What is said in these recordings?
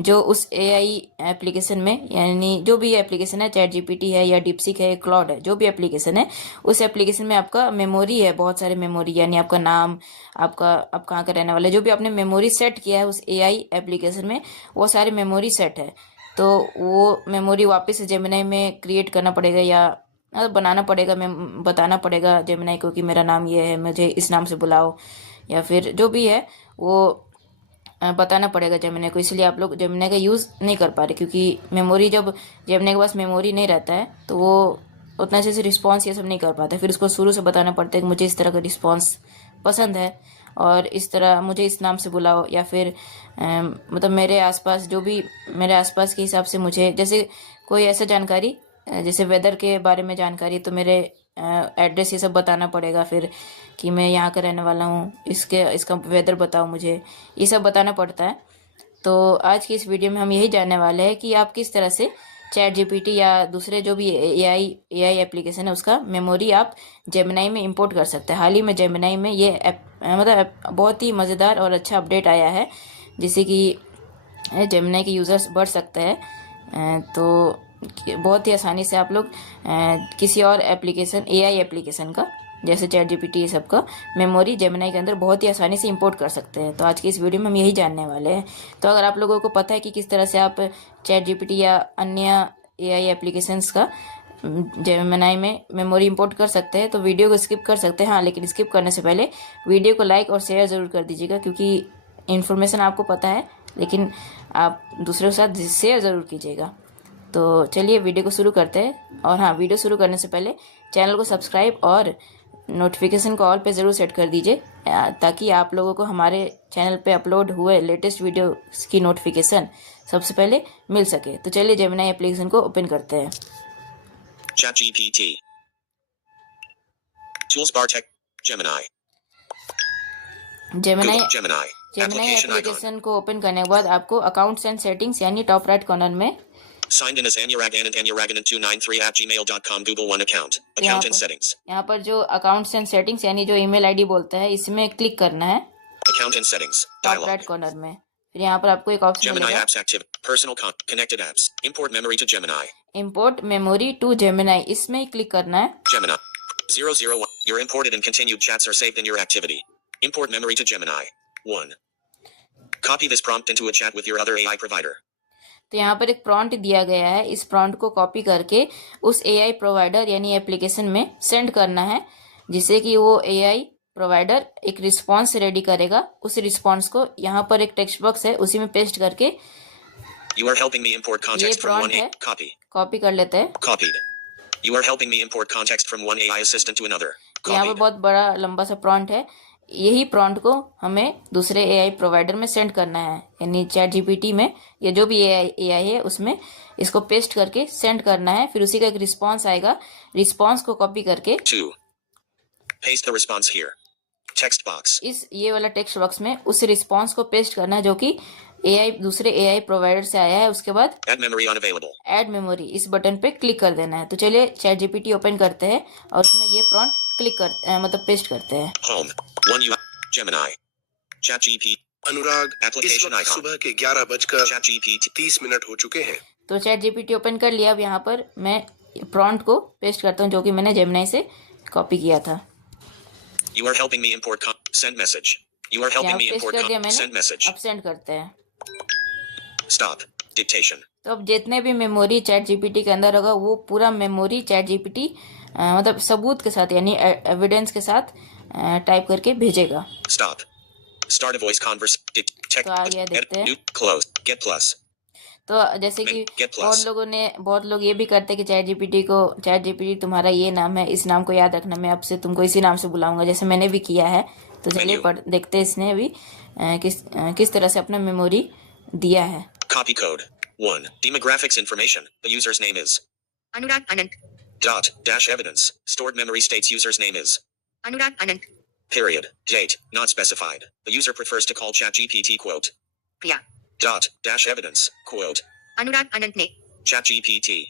जो उस AI application में, यानी जो भी एप्लीकेशन है, चैट जीपीटी है या डीपसीक है, क्लाउड है, जो भी एप्लीकेशन है, उस एप्लीकेशन में आपका मेमोरी है, बहुत सारे मेमोरी, यानी आपका नाम, आपका आप कहाँ का रहने वाले, जो भी आपने मेमोरी सेट किया है उस एआई एप्लीकेशन में, वो सारी मेमोरी सेट है। तो वो मेमोरी वापस जेमिनी में क्रिएट करना पड़ेगा या बनाना पड़ेगा, मैं बताना पड़ेगा जेमिनी को कि मेरा नाम ये है, मुझे इस नाम से बुलाओ, या फिर जो भी है वो बताना पड़ेगा जेमिनी को। इसलिए आप लोग जेमिनी का यूज़ नहीं कर पा रहे, क्योंकि मेमोरी, जब जेमिनी के पास मेमोरी नहीं रहता है तो वो उतना अच्छे से रिस्पॉन्स ये सब नहीं कर पाता। फिर उसको शुरू से बताना पड़ता है कि मुझे इस तरह का रिस्पॉन्स पसंद है और इस तरह मुझे इस नाम से बुलाओ, या फिर मतलब मेरे आसपास, जो भी मेरे आसपास के हिसाब से मुझे, जैसे कोई ऐसा जानकारी, जैसे वेदर के बारे में जानकारी, तो मेरे एड्रेस ये सब बताना पड़ेगा फिर, कि मैं यहाँ का रहने वाला हूँ, इसका वेदर बताओ मुझे, ये सब बताना पड़ता है। तो आज की इस वीडियो में हम यही जानने वाले हैं कि आप किस तरह से चैट जीपीटी या दूसरे जो भी एआई एप्लीकेशन है उसका मेमोरी आप जेमिनी में इंपोर्ट कर सकते हैं। हाल ही में जेमिनी में ये मतलब बहुत ही मज़ेदार और अच्छा अपडेट आया है, जिससे कि जेमिनी के यूज़र्स बढ़ सकते हैं। तो बहुत ही आसानी से आप लोग किसी और एप्लीकेशन, एआई एप्लीकेशन का, जैसे चैट जीपीटी, ये सब का मेमोरी जेमिनी के अंदर बहुत ही आसानी से इंपोर्ट कर सकते हैं। तो आज की इस वीडियो में हम यही जानने वाले हैं। तो अगर आप लोगों को पता है कि किस तरह से आप चैट जीपीटी या अन्य एआई एप्लीकेशंस का जेमिनी में मेमोरी इंपोर्ट कर सकते हैं, तो वीडियो को स्किप कर सकते हैं। हाँ, लेकिन स्किप करने से पहले वीडियो को लाइक और शेयर ज़रूर कर दीजिएगा, क्योंकि इन्फॉर्मेशन आपको पता है, लेकिन आप दूसरों के साथ शेयर ज़रूर कीजिएगा। तो चलिए वीडियो को शुरू करते हैं। और हाँ, वीडियो शुरू करने से पहले चैनल को सब्सक्राइब और नोटिफिकेशन को ऑल पे ज़रूर सेट कर दीजिए, ताकि आप लोगों को हमारे चैनल पे अपलोड हुए लेटेस्ट वीडियो की नोटिफिकेशन सबसे पहले मिल सके। तो चलिए जेमिनी एप्लीकेशन को ओपन करते हैं। ChatGPT Tools Bar Tech Gemini application को ओपन करने के बाद आपको अकाउंट्स एंड सेटिंग्स, यानी टॉप राइट कॉर्नर में Signed in as Anuraganan293@gmail.com Google One account. Account and settings. यहाँ पर जो अकाउंट्स एंड सेटिंग्स यानी जो ईमेल आईडी बोलता है, इसमें क्लिक करना है Account and settings. Top right corner में। फिर यहाँ पर आपको एक ऑप्शन Gemini मिलेगा, apps active. Personal connected apps. Import memory to Gemini. Import memory to Gemini, इसमें ही क्लिक करना है। Gemini 001. Your imported and continued chats are saved in your activity. Import memory to Gemini. 1. Copy this prompt into a chat with your other AI provider. तो यहाँ पर एक prompt दिया गया है, इस प्रॉम्प्ट को कॉपी करके उस एआई प्रोवाइडर यानी एप्लीकेशन में सेंड करना है, जिससे कि वो एआई प्रोवाइडर एक रिस्पांस रेडी करेगा। उस रिस्पांस को यहाँ पर एक टेक्स्ट बॉक्स है, उसी में पेस्ट करके You are helping me import context from one AI. Copy. Copy कर लेते हैं। Copied. You are helping me import context from one AI assistant to another. यहाँ पर बहुत बड़ा लंबा सा प्रॉम्प्ट है, यही प्रॉम्प्ट को हमें दूसरे एआई प्रोवाइडर में सेंड करना है, यानी चैट जीपीटी में या जो भी एआई है उसमें इसको पेस्ट करके सेंड करना है। फिर उसी का एक रिस्पांस आएगा, रिस्पांस को कॉपी करके 2. Paste the response here. Text box. इस ये वाला टेक्स्ट बॉक्स में उस रिस्पांस को पेस्ट करना है, जो कि एआई दूसरे एआई प्रोवाइडर से आया है। उसके बाद Add memory unavailable. Add memory, इस बटन पे क्लिक कर देना है। तो चलिए चैट जीपीटी ओपन करते हैं और उसमें ये प्रॉम्प्ट क्लिक कर मतलब पेस्ट करते हैं। Home. 1 UI. Gemini. ChatGPT. अनुराग, Application icon. सुबह के 11:30 ChatGPT. हो चुके हैं। तो चैट जीपीटी ओपन कर लिया। अब यहाँ पर मैं प्रॉम्प्ट को पेस्ट करता हूँ, जो कि मैंने जेमिनी से कॉपी किया था। You are helping me import send message. You are helping me paste import कर दिया मैंने, send message. अब सेंड करते हैं। Stop. Dictation. तो अब जितने भी मेमोरी चैट जीपीटी के अंदर होगा, वो पूरा मेमोरी चैट जीपीटी मतलब सबूत के साथ, यानी एविडेंस के साथ टाइप करके भेजेगा। Stop. Start a voice converse. तो आ गया, देखते हैं। Close. Get plus. तो जैसे कि बहुत लोग ये भी करते हैं कि चैट जीपीटी तुम्हारा ये नाम है, इस नाम को याद रखना, मैं अब से तुमको इसी नाम से बुलाऊंगा, जैसे मैंने भी किया है। तो चलिए देखते हैं इसने अभी किस तरह से अपना मेमोरी दिया है। Copy code. 1. Demographics information. The user's name is Anurag Anant. Dot. Dash evidence. Stored memory states user's name is Anurag Anant. Period. Date. Not specified. The user prefers to call ChatGPT quote. Priya. Dot. Dash evidence. Quote. अनुराग अनंत ने ChatGPT.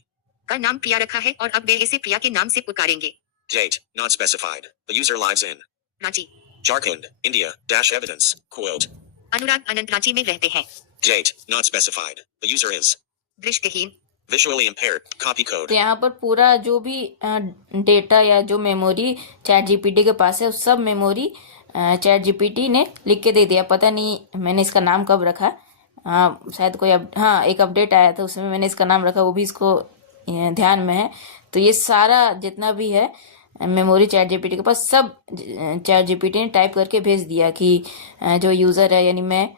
का नाम प्रिया रखा है और अब वे इसे प्रिया के नाम से पुकारेंगे। Date. Not specified. The user lives in Ranchi, Jharkhand, India. Dash evidence. Quote. अनुराग अनंत रांची में रहते हैं। Date, not specified. The user is दृष्टिहीन, visually impaired. Copy code. तो यहाँ पर पूरा जो भी डेटा या जो मेमोरी चैट जीपीटी के पास है उस सब मेमोरी चैट जीपीटी ने लिख के दे दिया। पता नहीं मैंने इसका नाम कब रखा, शायद कोई हाँ एक अपडेट आया था उसमें मैंने इसका नाम रखा, वो भी इसको ध्यान में है। तो ये सारा जितना भी है मेमोरी चैट जीपीटी के पास सब चैट जीपीटी ने टाइप करके भेज दिया कि जो यूज़र है यानी मैं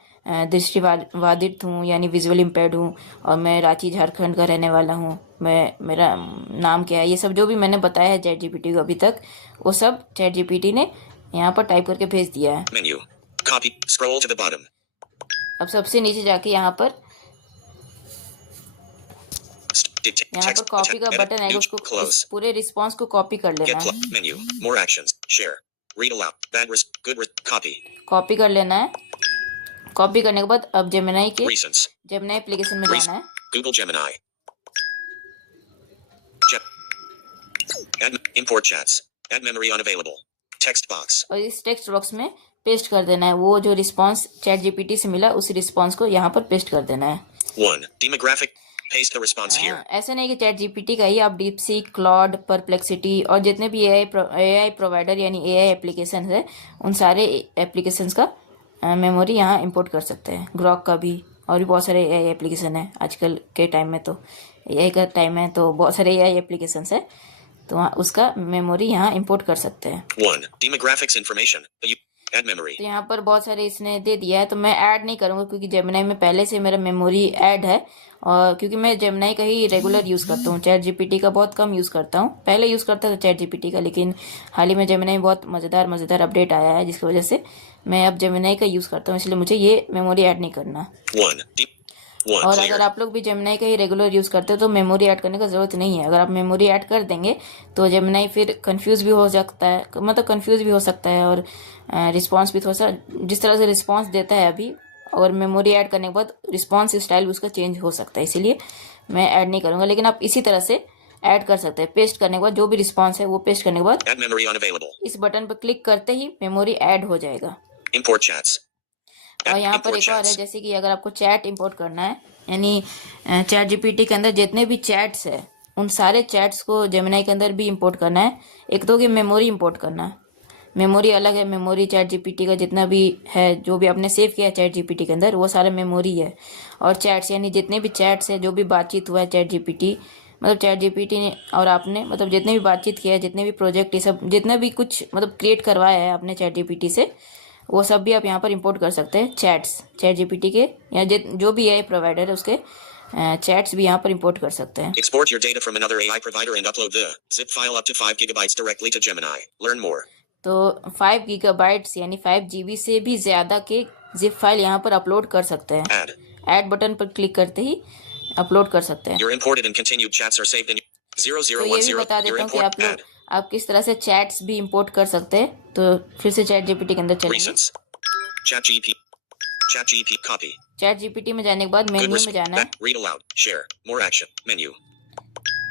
दृष्टिबाधित हूँ यानी विजुअल इम्पेयर्ड हूँ और मैं रांची झारखंड का रहने वाला हूँ, मेरा नाम क्या है, ये सब जो भी मैंने बताया है चैट जीपीटी को अभी तक वो सब चैट जीपीटी ने यहाँ पर टाइप करके भेज दिया है। Menu. Copy. Scroll to the bottom. अब सबसे नीचे जाके यहाँ पर Text. कॉपी का बटन है, उसको इस पूरे रिस्पॉन्स को कॉपी कर लेना है। Menu. More actions. Share. Read aloud. Bad res. Good res. Copy. Copy कर लेना है। कॉपी करने के बाद अब जेमिनाई के Recents. जेमिनाई एप्लीकेशन में जाना है। Google Gemini. Add import chats. Add memory unavailable. Text box. और इस टेक्स्ट बॉक्स में पेस्ट कर देना है वो जो रिस्पॉन्स चैट जीपीटी से मिला उस रिस्पॉन्स को यहाँ पर पेस्ट कर देना है। 1. Demographic. Paste the response here. ऐसा नहीं कि चैट जीपीटी का ही, आप डीपसीक, क्लॉड, परप्लेक्सिटी और जितने भी एआई प्रोवाइडर यानी एआई एप्लीकेशन है उन सारे एप्लीकेशंस का मेमोरी यहाँ इंपोर्ट कर सकते हैं। ग्रॉक का भी और भी बहुत सारे एआई एप्लीकेशन है आजकल के टाइम में, तो एआई का टाइम है तो बहुत सारे एआई एप्लीकेशंस है तो वहाँ उसका मेमोरी यहाँ इंपोर्ट कर सकते हैं। 1. Demographics information. Add memory. तो यहाँ पर बहुत सारे इसने दे दिया है तो मैं ऐड नहीं करूँगा क्योंकि जेमिनाई में पहले से मेरा मेमोरी ऐड है और क्योंकि मैं जेमिनाई का ही रेगुलर यूज़ करता हूँ, चैट जीपीटी का बहुत कम यूज़ करता हूँ। पहले यूज़ करता था चैट जीपीटी का, लेकिन हाल ही में जेमिनाई में बहुत मज़ेदार अपडेट आया है जिसकी वजह से मैं अब जेमिनाई का यूज़ करता हूँ, इसलिए मुझे ये मेमोरी ऐड नहीं करना। 1. और अगर आप लोग भी जेमिनाई का ही रेगुलर यूज़ करते हो तो मेमोरी ऐड करने का ज़रूरत नहीं है। अगर आप मेमोरी ऐड कर देंगे तो जेमिनाई फिर कंफ्यूज भी हो सकता है, मतलब कंफ्यूज भी हो सकता है और रिस्पांस भी थोड़ा सा जिस तरह से रिस्पांस देता है अभी और मेमोरी ऐड करने के बाद रिस्पांस स्टाइल भी उसका चेंज हो सकता है, इसीलिए मैं ऐड नहीं करूँगा। लेकिन आप इसी तरह से ऐड कर सकते हैं। पेस्ट करने के बाद जो भी रिस्पांस है वो पेस्ट करने के बाद इस बटन पर क्लिक करते ही मेमोरी ऐड हो जाएगा। Import chats. और यहाँ पर एक और है, जैसे कि अगर आपको चैट इंपोर्ट करना है यानी चैट जीपीटी के अंदर जितने भी चैट्स है उन सारे चैट्स को जेमिनाई के अंदर भी इंपोर्ट करना है। एक तो कि मेमोरी इंपोर्ट करना है, मेमोरी अलग है, मेमोरी चैट जीपीटी का जितना भी है जो भी आपने सेव किया है चैट जीपीटी के अंदर वो सारा मेमोरी है। और चैट्स यानी जितने भी चैट्स है जो भी बातचीत हुआ है चैट जीपीटी मतलब चैट जीपीटी ने और आपने मतलब जितने भी बातचीत किया है, जितने भी प्रोजेक्ट ये सब जितना भी कुछ मतलब क्रिएट करवाया है आपने चैट जीपीटी से वो सब भी आप यहाँ पर इंपोर्ट कर सकते हैं। चैट जीपीटी के या जो भी एआई प्रोवाइडर है उसके चैट्स भी यहाँ पर इंपोर्ट कर सकते हैं। Export your data from another AI provider and upload the zip file up to 5 gigabytes directly to Gemini. Learn more. तो 5 गीगाबाइट्स यानी 5 GB से भी ज़्यादा के जिप फाइल यहाँ पर अपलोड कर सकते हैं। ऐड बटन पर क्लिक करते ही अपलोड कर सकते हैं। Your imported and continued chats are saved in तो ये भी बता देता हूँ कि आप किस तरह से चैट्स भी इंपोर्ट कर सकते हैं। तो फिर से चैट जीपीटी के अंदर चलेंगे। चैट जीपीटी में जाने के बाद मेन्यू में जाना है।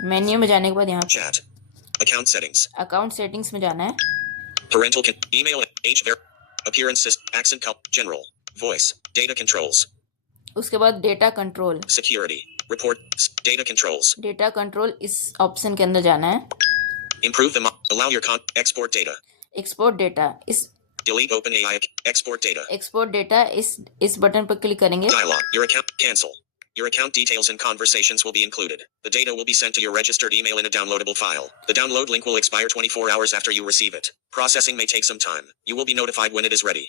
मेन्यू में जाने के बाद यहाँ अकाउंट सेटिंग्स में जाना है। Parental email age appearances accent general voice data controls उसके बाद data control security report data controls data control इस ऑप्शन के अंदर जाना है। improve them allow your export data export data इस delete OpenAI export data इस बटन पर क्लिक करेंगे। dialog your account cancel your account details and conversations will be included. The data will be sent to your registered email in a downloadable file. The download link will expire 24 hours after you receive it. Processing may take some time. You will be notified when it is ready.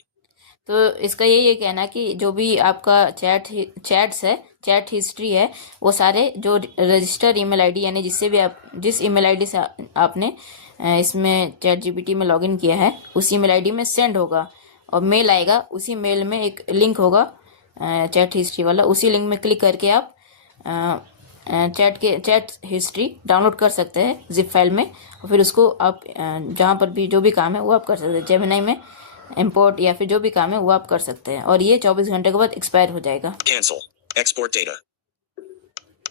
तो इसका यही कहना कि जो भी आपका chats है chat history है वो सारे जो रजिस्टर ईमेल आईडी यानी जिससे भी आप जिस ईमेल आईडी से आपने इसमें चैट जीपीटी में लॉगिन किया है उस ईमेल आईडी में सेंड होगा और मेल आएगा। उसी मेल में एक लिंक होगा चैट हिस्ट्री वाला, उसी लिंक में क्लिक करके आप चैट हिस्ट्री डाउनलोड कर सकते हैं जिप फाइल में और फिर उसको आप जहाँ पर भी जो भी काम है वो आप कर सकते हैं। जेमिनाई में इंपोर्ट या फिर जो भी काम है वो आप कर सकते हैं और ये 24 घंटे के बाद एक्सपायर हो जाएगा। Cancel. Export data.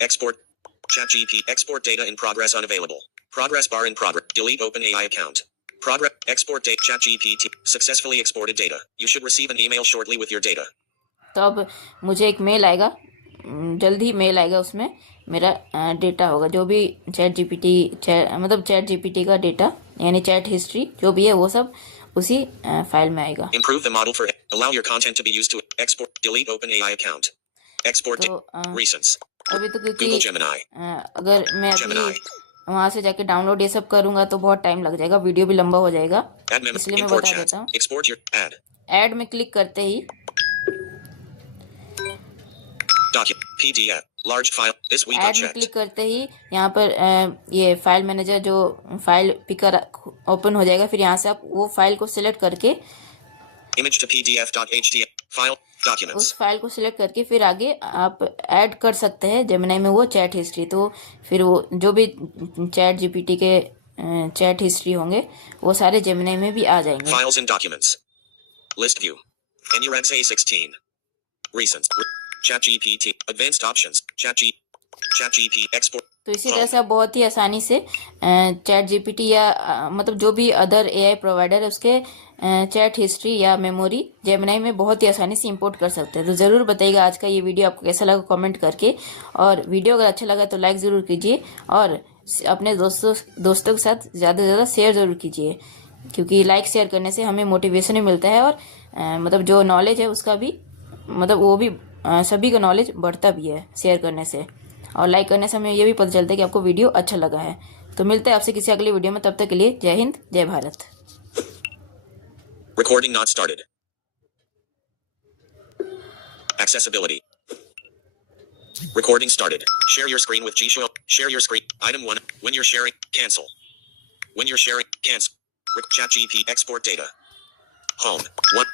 Export. ChatGPT. Export data in progress unavailable. Progress bar in progress. Delete OpenAI account. Progress. Export data. ChatGPT. Successfully exported data. You should receive an email shortly with your data. तो अब मुझे एक mail आएगा, जल्द ही mail आएगा, उसमें मेरा data होगा, जो भी चैट जीपीटी का डेटा यानी चैट हिस्ट्री जो भी है वो सब उसी फाइल में आएगा। Improve the model for allow your content to be used to export, delete OpenAI account, export तो recents, अभी तो क्योंकि Google Gemini, अगर मैं Gemini, अभी वहाँ से जाके डाउनलोड ये सब करूँगा तो बहुत टाइम लग जाएगा, वीडियो भी लंबा हो जाएगा, add memo, इसलिए मैं import बता chat, देता हूँ। export your add, ऐड में क्लिक करते ही document, PDF, large file, this week add में unchecked, क्लिक करते ही यहाँ पर ये फाइल मैनेजर जो फाइल पिकर ओपन हो जाएगा। फिर यहाँ से आप वो फाइल को सिलेक्ट करके image to PDF.html, file, documents, उस फाइल को सिलेक्ट करके फिर आगे आप ऐड कर सकते हैं जेमिनी में वो चैट हिस्ट्री। तो फिर वो जो भी चैट जीपीटी के चैट हिस्ट्री होंगे वो सारे जेमिनी में भी आ जाएंगे। files and documents, list view, NUX A16, recents, ChatGPT, advanced options, ChatGPT, export, तो इसी तरह से आप बहुत ही आसानी से चैट जीपीटी या मतलब जो भी अदर एआई प्रोवाइडर है उसके चैट हिस्ट्री या मेमोरी जेमिनी में बहुत ही आसानी से इंपोर्ट कर सकते हैं। तो ज़रूर बताइएगा आज का ये वीडियो आपको कैसा लगा कमेंट करके, और वीडियो अगर अच्छा लगा तो लाइक ज़रूर कीजिए और अपने दोस्तों के साथ ज़्यादा से ज़्यादा शेयर ज़रूर कीजिए, क्योंकि लाइक शेयर करने से हमें मोटिवेशन भी मिलता है और मतलब जो नॉलेज है उसका भी मतलब वो भी सभी का नॉलेज बढ़ता भी है शेयर करने से, और लाइक करने से हमें ये भी पता चलता है कि आपको वीडियो अच्छा लगा है। तो मिलते हैं आपसे किसी अगली वीडियो में, तब तक के लिए जय हिंद जय Bharat. recording not started, accessibility, recording started, share your screen with G-Show, share your screen, item 1, when you're sharing, cancel, when you're sharing, cancel, ChatGPT, export data, home, 1.